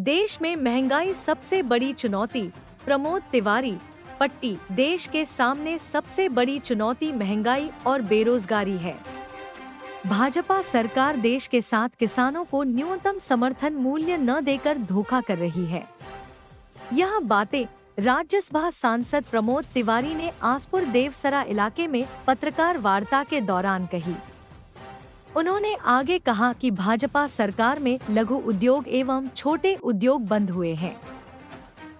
देश में महंगाई सबसे बड़ी चुनौती। प्रमोद तिवारी, पट्टी। देश के सामने सबसे बड़ी चुनौती महंगाई और बेरोजगारी है। भाजपा सरकार देश के साथ किसानों को न्यूनतम समर्थन मूल्य न देकर धोखा कर रही है। यह बातें राज्यसभा सांसद प्रमोद तिवारी ने आसपुर देवसरा इलाके में पत्रकार वार्ता के दौरान कही। उन्होंने आगे कहा कि भाजपा सरकार में लघु उद्योग एवं छोटे उद्योग बंद हुए हैं।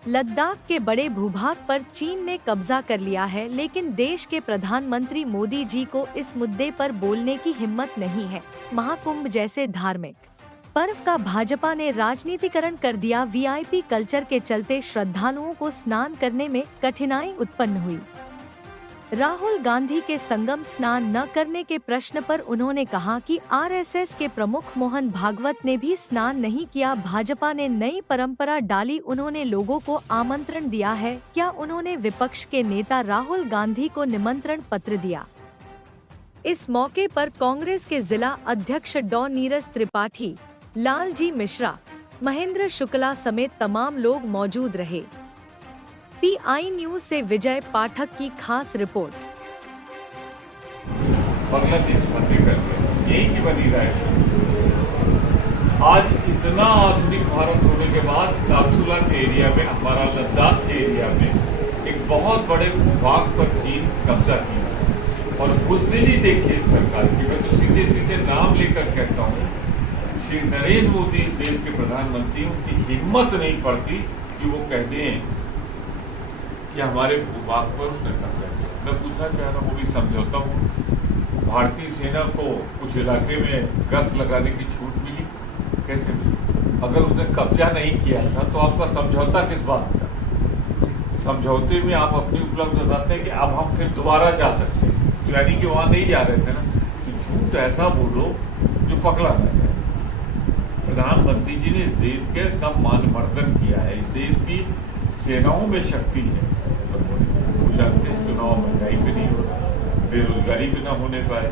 लद्दाख के बड़े भूभाग पर चीन ने कब्जा कर लिया है, लेकिन देश के प्रधानमंत्री मोदी जी को इस मुद्दे पर बोलने की हिम्मत नहीं है। महाकुंभ जैसे धार्मिक पर्व का भाजपा ने राजनीतिकरण कर दिया। वीआईपी कल्चर के चलते श्रद्धालुओं को स्नान करने में कठिनाई उत्पन्न हुई। राहुल गांधी के संगम स्नान न करने के प्रश्न पर उन्होंने कहा कि आरएसएस के प्रमुख मोहन भागवत ने भी स्नान नहीं किया। भाजपा ने नई परंपरा डाली। उन्होंने लोगों को आमंत्रण दिया है। क्या उन्होंने विपक्ष के नेता राहुल गांधी को निमंत्रण पत्र दिया? इस मौके पर कांग्रेस के जिला अध्यक्ष डॉ नीरज त्रिपाठी, लालजी मिश्रा, महेंद्र शुक्ला समेत तमाम लोग मौजूद रहे। पीआई न्यूज से विजय पाठक की खास रिपोर्ट। बांग्लादेश फतेह कर गया, यही की बनी रहा है। आज इतना आधुनिक भारत होने के बाद धारचूला के एरिया में, हमारा लद्दाख के एरिया में एक बहुत बड़े भूभाग पर चीन कब्जा किया। और बुज़दिली देखिए इस सरकार की। मैं तो सीधे सीधे नाम लेकर कहता हूँ, श्री नरेंद्र मोदी इस देश के प्रधानमंत्री, उनकी हिम्मत नहीं पड़ती कि वो कह दें कि हमारे भूभाग पर उसने कब्जा किया। मैं पूछना चाह रहा हूँ, वो भी समझौता हूँ। भारतीय सेना को कुछ इलाके में गश्त लगाने की छूट मिली, कैसे मिली? अगर उसने कब्जा नहीं किया था तो आपका समझौता किस बात का? समझौते में आप अपनी उपलब्ध बताते हैं कि अब हम फिर दोबारा जा सकते हैं, यानी कि वहाँ नहीं जा रहे थे ना। तो झूठ ऐसा बोलो जो पकड़ा न जाए। प्रधानमंत्री जी ने इस देश के कम मानवर्धन किया है। इस देश की सेनाओं में शक्ति है। वो जानते हैं चुनाव महंगाई पे नहीं हो रहा, बेरोजगारी पे ना होने पाए,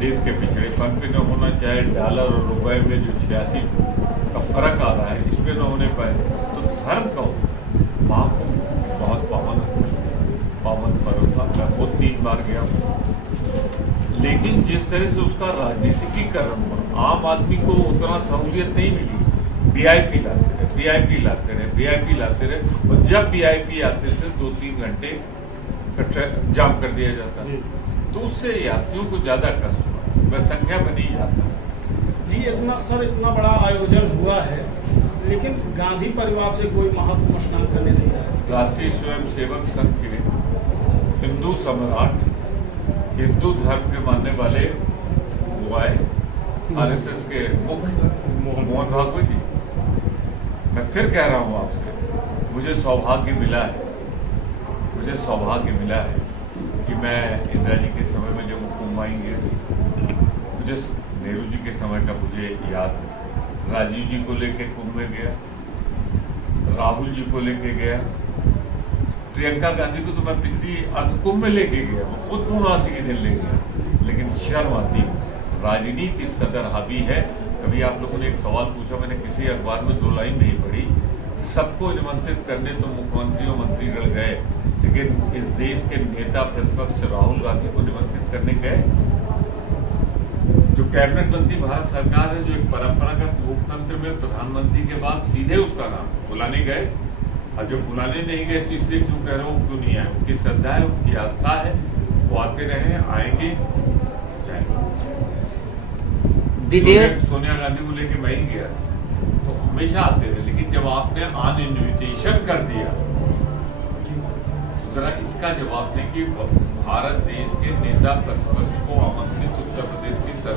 देश के पिछड़ेपन पे न होना, चाहे डॉलर और रुपए में जो 86 का फर्क आ रहा है, इस पे न होने पाए। तो धर्म का महाकुंभ बहुत पावन स्थल, पावन पर्व था। मैं खुद 3 बार गया हूँ। लेकिन जिस तरह से उसका राजनीतिकीकरण हुआ, आम आदमी को उतना सहूलियत नहीं मिली। वीआईपी लाते रहे और जब वीआईपी आते थे 2-3 घंटे जाम कर दिया जाता, तो उससे यात्रियों को ज्यादा कष्ट हुआ। मैं संख्या में नहीं जाता जी। इतना बड़ा आयोजन हुआ है, लेकिन गांधी परिवार से कोई महाकुंभ स्नान करने नहीं आया। राष्ट्रीय स्वयंसेवक संघ के हिंदू सम्राट, हिंदू धर्म के मानने वाले वो आए, आरएसएस के मुख्य मोहन भागवत जी। मैं फिर कह रहा हूँ आपसे, मुझे सौभाग्य मिला है कि मैं इंदिरा जी के समय में जब वो कुंभ आएंगे, मुझे नेहरू जी के समय का मुझे याद है। राजीव जी को लेके कुंभ में गया, राहुल जी को लेके गया, प्रियंका गांधी को तो मैं पिछली अर्धकुंभ में लेके गया, वो खुद पूर्णवासी के दिन ले गया। लेकिन शर्म आती, राजनीति इस कदर हावी है। कभी आप लोगों ने एक सवाल पूछा, मैंने किसी अखबार में 2 लाइन नहीं पढ़ी। सबको निमंत्रित करने तो मुख्यमंत्री और मंत्रीगण गए, लेकिन इस देश के नेता प्रतिपक्ष राहुल गांधी को निमंत्रित करने गए? जो कैबिनेट मंत्री भारत सरकार है, जो एक परंपरागत लोकतंत्र में प्रधानमंत्री के बाद सीधे उसका नाम बुलाने गए। और जो बुलाने नहीं गए तो इसलिए क्यों कह रहा हूँ, क्यों नहीं आए? उनकी श्रद्धा है, उनकी आस्था है, वो आते रहे, आएंगे, जाएंगे। सोनिया गांधी को लेके मैं ही गया तो हमेशा आते रहे, लेकिन जब आपने ऑन इन्विटेशन कर दिया तो जरा इसका जवाब दें कि भारत देश के नेता प्रतिपक्ष को आमंत्रित उत्तर प्रदेश की सरकार